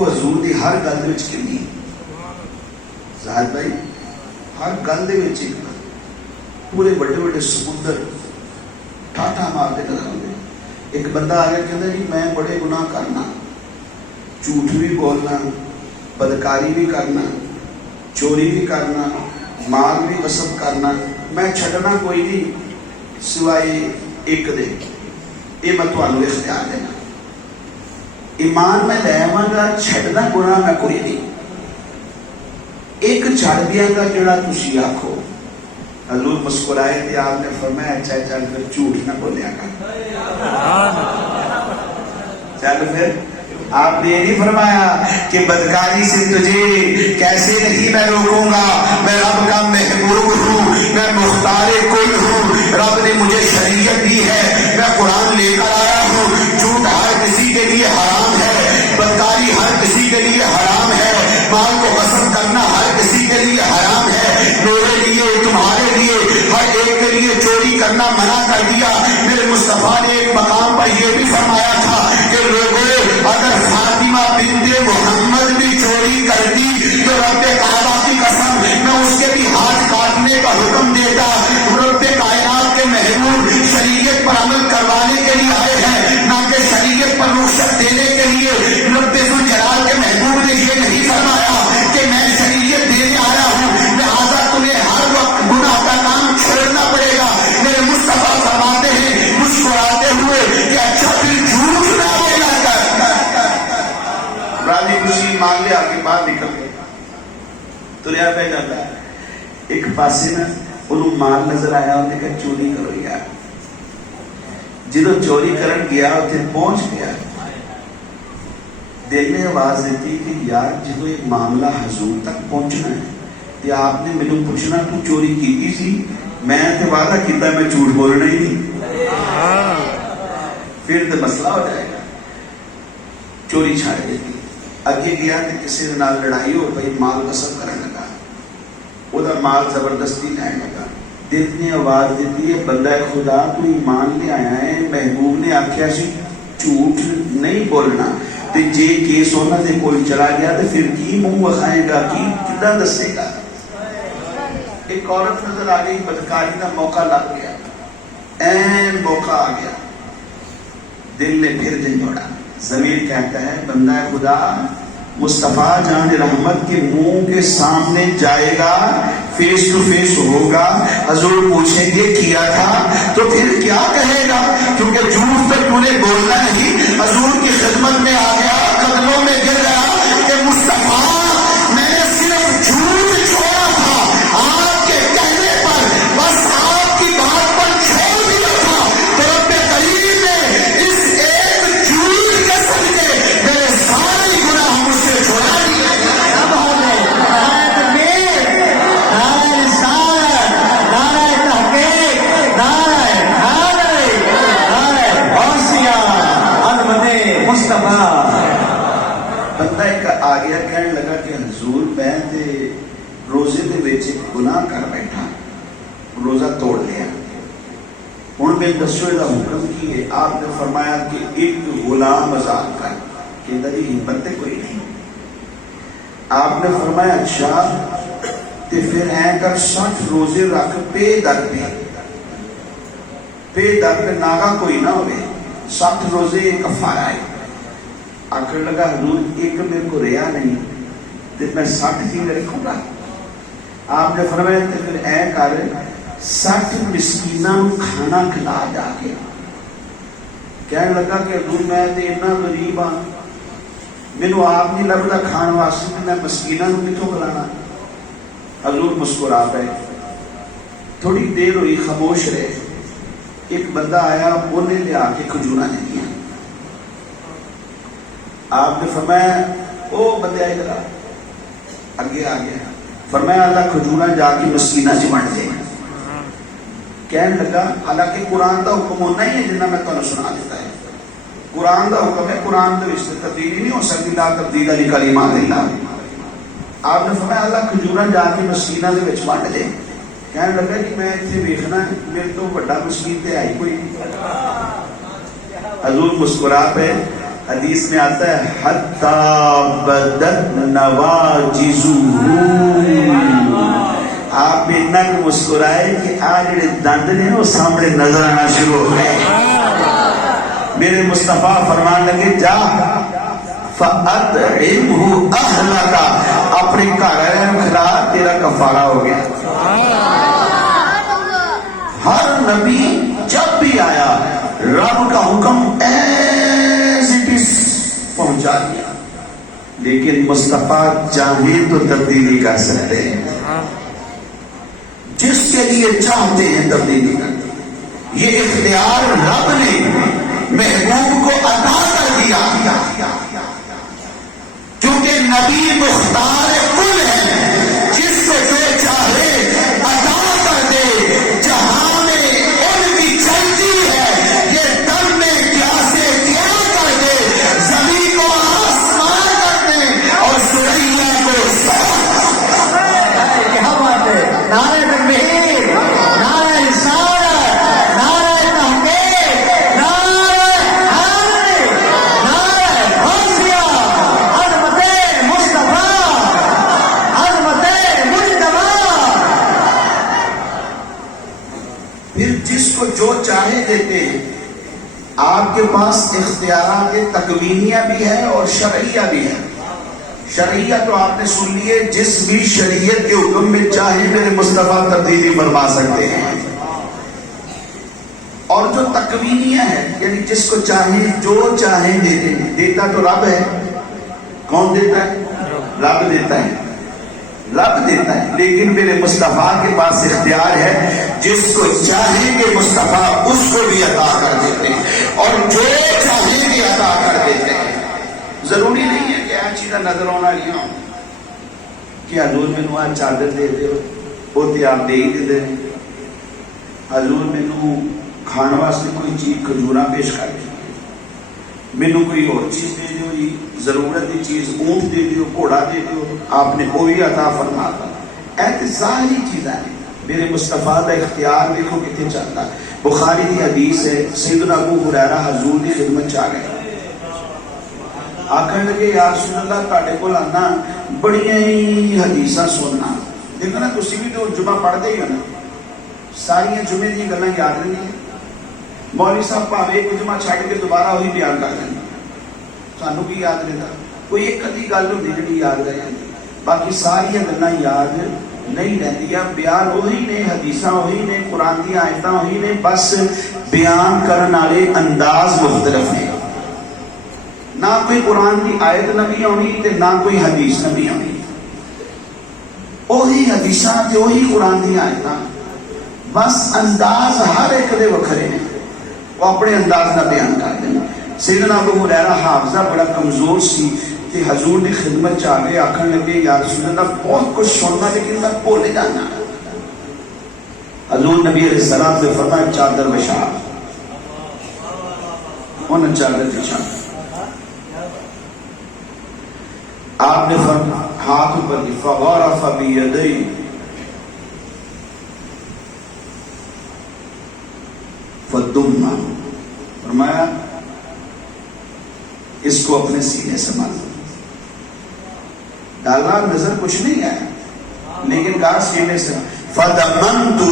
دیکھو حضور دی ہر گل دے وچ کتنی زاہد بھائی ہر گل دے وچ پورے بڑے بڑے سمندر ٹاٹا مار کے نظر آتے. ایک بندہ آ گیا کہتا جی میں بڑے گناہ کرنا, جھوٹ بھی بولنا, بدکاری بھی کرنا, چوری بھی کرنا, مال بھی غصب کرنا, میں چھڈنا کوئی نہیں سوائے ایک دے. یہ میں تمہیں اختیار دینا, ایمان میں لے آواں گا, چھڈنا گناہ میں کوئی نہیں. ایک چھڑ دیا گا جڑا تسی آکھو. حضور مسکرائے تھے, آپ نے فرمایا اچھا چل پھر جھوٹ نہ بولیا کر. چل پھر آپ نے یہ نہیں فرمایا کہ بدکاری سے تجھے کیسے نہیں میں روکوں گا, میں رب کا محبوب ہوں, میں مختار کل ہوں, رب نے مجھے شریعت دی ہے, میں قرآن لے کر آیا ہوں. جھوٹ ہر کسی کے لیے حرام ہے, بدکاری ہر کسی کے لیے حرام ہے, مال کو قسم کرنا ہر کسی کے لیے حرام ہے. میرے لیے تمہارے لیے ہر ایک کے لیے چوری کرنا منع کر دیا. میرے مصطفیٰ نے ایک مقام پر یہ بھی فرمایا تھا کہ لوگوں اگر فاطمہ بنت محمد بھی چوری کرتی تو رب کعبہ کی قسم میں اس کے بھی ہاتھ کاٹنے کا حکم دیتا. رب کائنات کے محبوب شریعت پر عمل کروانے کے لیے آئے ہیں, نہ کہ شریعت پر رخصت دینے کے لیے. رب ذوالجلال کے محبوب نے یہ نہیں فرمایا کہ میں شریعت دینے آیا ہوں لہٰذا تمہیں ہر وقت گناہ کا کام چھوڑنا پڑے گا. میرے مصطفیٰ فرماتے ہیں مسکراتے ہوئے کہ اچھا پھر جھوٹ نہ بولا کر. راضی خوشی مان لیا کہ باہر نکل گئے, تریا پہ جاتا ہے. ایک پاسے نا انہوں مال نظر آیا, انہوں نے کہا چوری کرو یار. جدو چوری کرن گیا اتنے پہنچ گیا, دل نے آواز دیتی کہ یار جدو ایک معاملہ حضور تک پہنچنا ہے تو آپ نے مجھے پوچھنا تو چوری کی سی, میں تے وعدہ کیتا میں جھوٹ بولنا ہی نہیں, پھر تو مسئلہ ہو جائے گا. چوری چھاڑ دیتی. اگے گیا تو کسی نال لڑائی ہو پئی, مال قسم کرنے لگا, وہ مال زبردستی لین لگا. دل نے آواز دیتی ہے بندہ خدا تو ایمان لے آیا ہے, محبوب نے آخیا سی جھوٹ نہیں بولنا, تے جے کیس انہاں دے کول چلا گیا تو پھر کی منہ وکھائے گا, کی کداں دسے گا. ایک عورت نظر آ گئی, بدکاری کا موقع لگ گیا, این موقع آ گیا. دل نے پھر جھنجھوڑا. ضمیر کہتا ہے بندہ خدا مصطفیٰ جان رحمت کے منہ کے سامنے جائے گا, فیس ٹو فیس ہوگا, حضور پوچھیں گے کیا تھا تو پھر کیا کہے گا, کیونکہ جھوٹ پہ تو نے بولنا نہیں. حضور کی خدمت میں آ گیا, قدموں میں گر گیا کہ مصطفیٰ میں نے صرف جھوٹ چھوڑا تھا, آپ کے کہنے پر بس آپ کی بات پر چھوڑ دیا تھا, تو رب کریم نے اس ایک جھوٹ کے صدقے میرے سارے گناہ مجھ سے چھوڑا دیا. بندہ ایک آ گیا کہنے لگا کہ حضور میں تے روزے دے وچ گناہ کر بیٹھا, روزہ توڑ لیا, ہن میں دسو دا حکم کی ہے. آپ نے فرمایا کہ ایک غلام آزاد کر, کہ دی ہمت کوئی نہیں. آپ نے فرمایا اچھا تے پھر اے کر 60 روزے رکھ پے در پہ ناغا کوئی نہ ہوئے, 60 روزے کفارہ ہے. آخر لگا حضور ایک میرے کو ریا نہیں تو میں 60 کی رکھوں گا. آپ نے فرمایا پھر اے کر 60 مسکیناں کھانا کھلا جا کے. کہنے لگا کہ حضور میں تو اتنا غریب ہاں, مینوں آپ نہیں لگتا کھان واسطے, میں مسکیناں کتوں کھلانا. حضور مسکرا پے. تھوڑی دیر ہوئی خاموش رہے. ایک بندہ آیا, انہیں لیا کے کھجورا دے دیا. آپ نے فرمایا او بندے آئے ذرا اگے آ گیا, فرمایا اللہ کھجورا جا کے مسکینہ سے بانٹ دے. کہنے لگا حالانکہ قرآن کا حکم ہونا ہی ہے جنہ میں تمہیں سنا دیتا ہے, قرآن کا حکم ہے, قرآن تو اس سے تبدیلی نہیں ہو سکتی, لا تبدیل لکلمات اللہ. آپ نے فرمایا اللہ کھجورا جا کے مسکینہ سے وچ بانٹ دے. کہنے لگا کہ میں اتنے ویکھنا میرے تو بڑا مسکین تے آئی کوئی. حضور مسکرا پے. حدیث میں آتا ہے حتی بدت نواجزہ، آپ اتنا مسکرائے کہ آج جڑے دند نے وہ سامنے نظر آنا شروع ہو گئے۔ میرے مصطفیٰ فرمان لگے جا فَأَطْعِمْهُ أَهْلَكَ، اپنے گھر والوں کو کھلا، تیرا کفارہ ہو گیا۔ ہر نبی جب بھی آیا رب کا حکم ایز اٹ از پہنچا دیا، لیکن مصطفیٰ چاہے تو تبدیلی کر سکتے ہیں، جس کے لیے چاہتے ہیں تبدیلی کرتے ہیں۔ یہ اختیار رب نے محبوب کو عطا کر دیا، کیونکہ نبی مختار کل ہے، جس کو جو چاہے عطا کر دے۔ جہاں میں ان کی چلتی ہے یہ دم میں کیا سے کیا کر دے، زمین کو آسمان کر دے اور سریا کو کیا بات ہے، نعرہ تکبیر، نعرہ رسالت، نعرہ تحقیق، نعرہ حیدری، نعرہ غوثیہ، عظمت مصطفیٰ، عظمت مجتبیٰ۔ پھر جس کو جو چاہے دیتے ہیں۔ آپ کے پاس اختیارات تکوینیہ بھی ہے اور شرعیہ بھی ہے۔ شرعیہ تو آپ نے سن لیے، جس بھی شریعت کے حکم میں چاہے میرے مصطفیٰ تبدیلی فرما سکتے ہیں، اور جو تکوینیہ ہے یعنی جس کو چاہے جو چاہے دیتے ہیں۔ دیتا تو رب ہے، کون دیتا ہے؟ رب دیتا ہے، رب دیتا ہے، لیکن میرے مصطفیٰ کے پاس اختیار ہے، جس کو چاہیں گے مصطفیٰ اس کو بھی عطا کر دیتے ہیں، اور جو چاہیں گے عطا کر دیتے ہیں۔ ضروری نہیں ہے کہ آج چیزیں نظر آنا لیا ہوں کہ حضور میں نو آج چادر دے دے وہ تے آپ دے ہی دے دے، حضور میں نو کھانا واسطے کوئی چیز کھجورا پیش کر دے، مینو کوئی اور چیز دے دیو جی، ضرورت کی چیز اونٹ دے دیو، گھوڑا دے دیو، آپ نے وہی عطا فرماتا۔ ایسے ظاہری چیزیں ہیں، میرے مصطفیٰ کا اختیار دیکھو کتنے چلتا۔ بخاری کی حدیث ہے، سیدنا ابو ہریرہ حضور کی خدمت چ آ گئے، آخر لگے یا رسول اللہ تہاڈے کول آنا بڑیاں ہی حدیثاں سننا۔ دیکھو نا تسی بھی تو جمعہ پڑھتے ہی ہو نا، ساری جمعے دی گلاں یاد نہیں ہیں۔ مولوی صاحب پاوے ایک جمعہ چھڈ کے دوبارہ وہی بیان کر دیں، سانوں کی یاد رہتا، کوئی ایک ادھی گل ہوندی جڑی یاد رہ جاندی، باقی ساری گلاں یاد نہیں رہندیاں۔ بیان وہی نے، حدیثاں وہی نے، قرآن دی آیتاں وہی نے، بس بیان کرن والے انداز مختلف نے۔ نہ کوئی قرآن کی آیت نبی آنی تے نہ کوئی حدیث نبی آنی، وہی حدیثاں تے وہی قرآن دی آیتاں، بس انداز ہر ایک دے وکھرے ہیں، وہ اپنے انداز نہ بیان کر دیں۔ سیدنا ابو ہریرہ حافظہ بڑا کمزور سی تے حضور نے خدمت چ آ گئے، آخر لگے یا رسول اللہ بہت کچھ سننا لیکن میں بھول جانا۔ حضور نبی علیہ السلام نے فرمایا چادر بچھا، انہوں نے چادر بچھا، آپ نے ہاتھ اوپر کی فغرف بیدی، فدم، فرمایا اس کو اپنے سینے سے مار ڈالا، نظر کچھ نہیں آیا لیکن کہا سینے سے۔ فدمنتہ،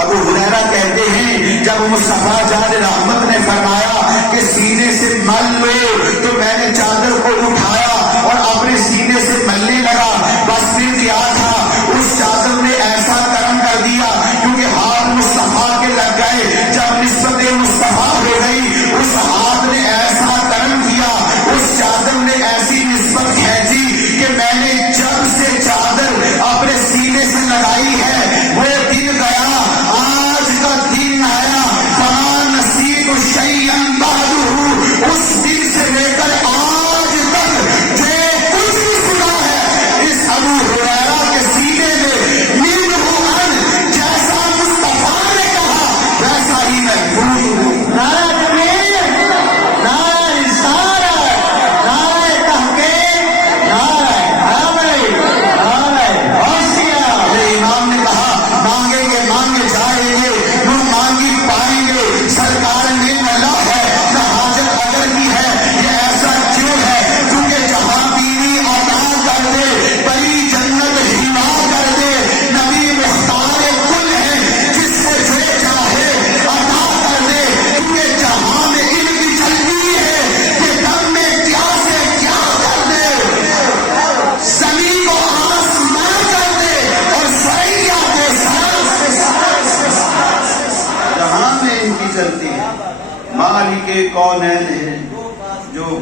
ابو ہریرہ کہتے ہیں جب مصطفیٰ جان رحمت نے فرمایا کہ سینے سے مل لو تو میں نے چادر کو اٹھایا اور اپنے سینے سے ملنے لگا۔ بس پھر کیا تھا، اس چادر نے ایسا کرم کر دیا کیونکہ ہاتھ مصطفیٰ کے لگ گئے، جب نسبت مصطفیٰ ہو گئی اس ہاتھ نے ایسا کرم کیا، اس چادر نے ایسی نسبت کھینچی کہ میں نے جب سے چادر اپنے سینے سے لگائی ہے وہ دن گیا، آج کا دن آیا، فما نسیت شیئا بعدہ، اس دن سے لے کر آج تک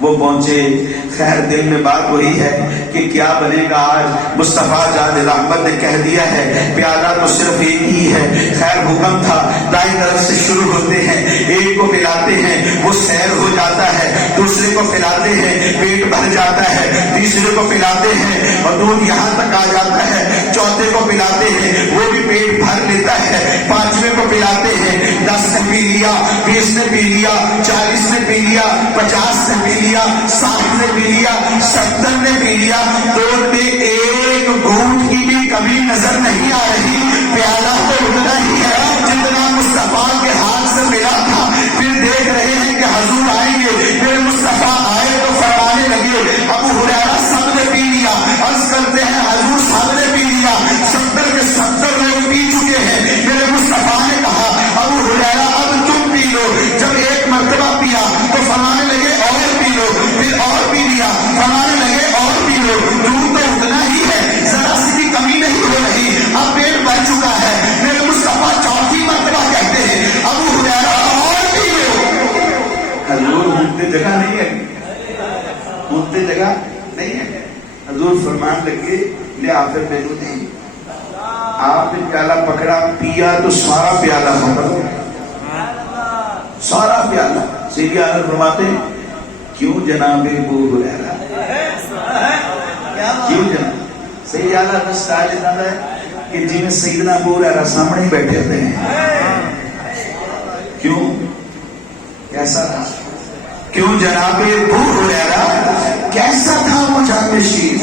وہ پہنچے. خیر دل میں بات وہی ہے کہ کیا بنے گا آج. مصطفیٰ جان رحمت نے کہہ دیا ہے پیالہ تو صرف ایک ہی ہے. خیر حکم تھا دائیں طرف سے شروع ہوتے ہیں, ایک کو پلاتے ہیں وہ سیر ہو جاتا ہے, دوسرے کو پلاتے ہیں پیٹ بھر جاتا ہے, تیسرے کو پلاتے ہیں اور دودھ یہاں تک آ جاتا ہے, چوتھے کو پلاتے ہیں وہ بھی پیٹ بھر لیتا ہے, پانچویں کو پلاتے ہیں 10 نے پی لیا, 20 نے پی لیا, 40 نے پی لیا, 50 نے پی لیا, 60 نے پی لیا, 70 نے پی لیا, تو ایک گھونٹ کی بھی کبھی نظر نہیں آ رہی. پیالہ تو اتنا ہی ہے جتنا مصطفیٰ کے ہاتھ سے ملا تھا. پھر دیکھ رہے ہیں کہ حضور آئیں گے, پھر مصطفیٰ آئے تو فرمانے لگے ابو ہریرہ سب نے پی لیا. عرض کرتے ہیں حضور سب نے پی لیا, 70 کے 70 لوگ پی چکے ہیں. میرے مصطفیٰ نے کہا ابو ہریرہ اب تم پی لو. جب ایک مرتبہ پیا تو فرمانے لگے اور پی لو, پھر اور پی لیا, فرمانے لگے اور پی لو. دودھ تو اتنا ہی ہے, ذرا سی بھی کمی نہیں ہو رہی, اب پیٹ بھر چکا ہے. میرے مصطفیٰ چوتھی مرتبہ کہتے ہیں ابو ہریرہ اور پی لو. حضور مونتے جگہ نہیں ہے, مونتے جگہ نہیں ہے. حضور فرمان لگے لے آفر مینو نہیں. آپ نے پیالہ پکڑا, پیا تو سارا پیالہ پکڑو, سارا پیالہ. سیدی حضرت فرماتے ہیں کیوں جناب ابو ہریرہ, کیوں جناب. سیدی حضرت سٹائل اتنا ہے کہ جی میں سیدنا ابو ہریرہ سامنے ہی بیٹھے ہوتے ہیں. کیوں, کیسا تھا, کیوں جناب ابو ہریرہ کیسا تھا وہ جانشین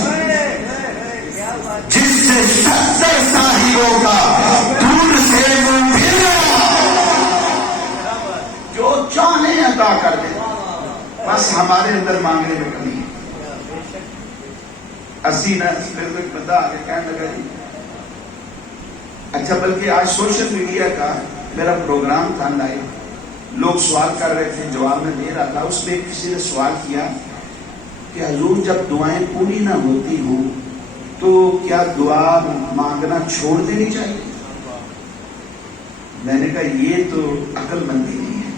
جس سے 70 صاحبوں کا دودھ سے منہ پھر گیا. جو چاہے عطا کر دے, بس ہمارے اندر مانگنے میں کمی ہے. اسی نہ میرے کو ایک بندہ آگے کہنے لگا جی اچھا, بلکہ آج سوشل میڈیا کا میرا پروگرام تھا لائیو, لوگ سوال کر رہے تھے, جواب میں دے رہا تھا. اس میں کسی نے سوال کیا کہ حضور جب دعائیں پوری نہ ہوتی ہوں تو کیا دعا مانگنا چھوڑ دینی چاہیے؟ میں نے کہا یہ تو عقل مندی نہیں ہے.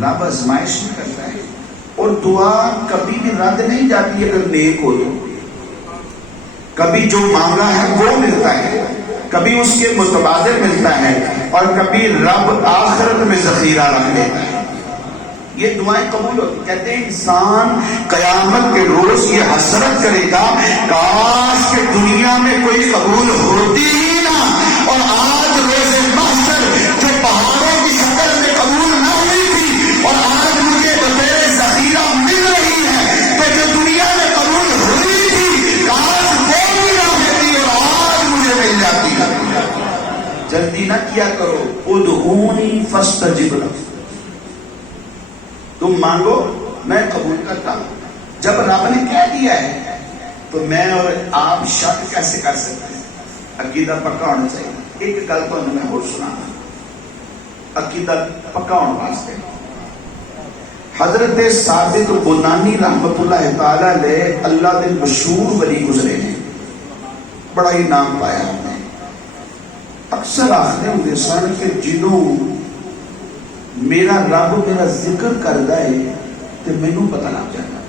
رب آزمائش میں کرتا ہے اور دعا کبھی بھی رد نہیں جاتی اگر نیک ہو تو. کبھی جو مانگا ہے وہ ملتا ہے, کبھی اس کے متبادل ملتا ہے, اور کبھی رب آخرت میں ذخیرہ رکھ لیتا ہے. یہ دعائیں قبول ہوتی. کہتے ہیں انسان قیامت کے روز یہ حسرت کرے گا کاش کہ دنیا میں کوئی قبول ہوتی ہی نہ, اور آج روز محشر جو پہاڑوں کی شکل میں قبول نہ ہوئی تھی اور آج مجھے بطور ذخیرہ مل رہی ہے, تو جو دنیا میں قبول ہوئی تھی کاش وہ بھی نہ ہوتی اور آج مجھے مل جاتی. جلدی نہ کیا کرو, ادعونی فاستجب لکم, تم مانگو میں قبول کرتا ہوں. جب رب نے کہہ دیا ہے تو میں اور آپ شک کیسے کر سکتے ہیں؟ عقیدہ پکا ہونا چاہیے. ایک گل تو میں اور سنانا, عقیدہ پکا ہونے واسطے حضرت ثابت بنانی رحمت اللہ تعالی علیہ اللہ دے مشہور ولی گزرے ہیں, بڑا ہی نام پایا ہم نے. اکثر آخر ہوتے سن کہ جنوں میرا رب میرا ذکر کرتا ہے تو مینوں پتہ لگ جاتا